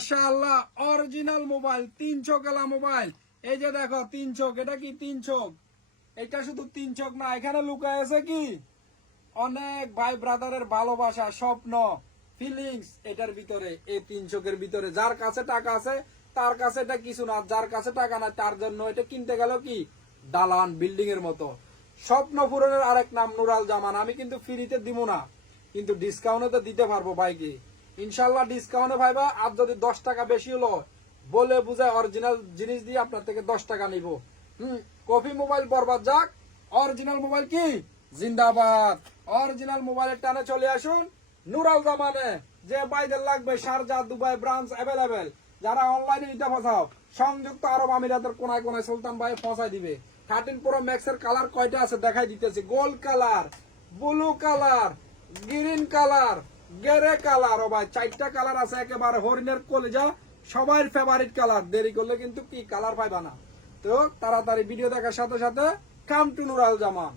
মাশাআল্লাহ original mobile 3 চোখওয়ালা mobile. এই যে দেখো 3 চোখ, এটা কি 3 চোখ? এটা শুধু 3 চোখ না, এখানে লুকায় আছে কি অনেক ভাই ব্রাদারের ভালোবাসা, স্বপ্ন, ফিলিংস এটার ভিতরে। এই 3 চোখের ভিতরে যার কাছে টাকা আছে তার কাছে এটা কিছু না, যার কাছে টাকা নাই তার জন্য এটা কিনতে গেল কি দালান বিল্ডিং এর মতো। স্বপ্ন পূরণের আরেক নাম নুরাল জামান। আমি কিন্তু ফ্রিতে দিব না, কিন্তু ডিসকাউন্টে তো দিতে পারবো ভাইকে ইনশাল্লাহ। ডিসকাউন্টে ভাইবা আর যদি 10 টাকা বেশি হলো বলে বুঝায় অরিজিনাল জিনিস দিয়ে আপনার থেকে 10 টাকা নিব। কপি মোবাইল বরবাদ যাক, অরিজিনাল মোবাইল কি জিন্দাবাদ। অরিজিনাল মোবাইলের টানে চলে আসুন নুরাল জামানে। যে বাইদের লাগবে শারজা দুবাই ব্রাঞ্চ অ্যাভেলেবেল। যারা অনলাইনে নিতে ফসাও সংযুক্ত আরব আমিরাতের কোনায় কোনায় সুলতান ভাই পৌঁছায় দিবে। 13 প্রো ম্যাক্সের কালার কয়টা আছে দেখাই দিতেছি। Gold colour, blue colour, green colour, grey colour. ও ভাই 4টা কালার আছে, একেবারে হরিণের কলিজা, সবার ফেভারিট কালার। দেরি করলে কিন্তু কি কালার পাইবা না। তো তাড়াতাড়ি ভিডিও দেখার সাথে সাথে কাম টু নুরাল জামান।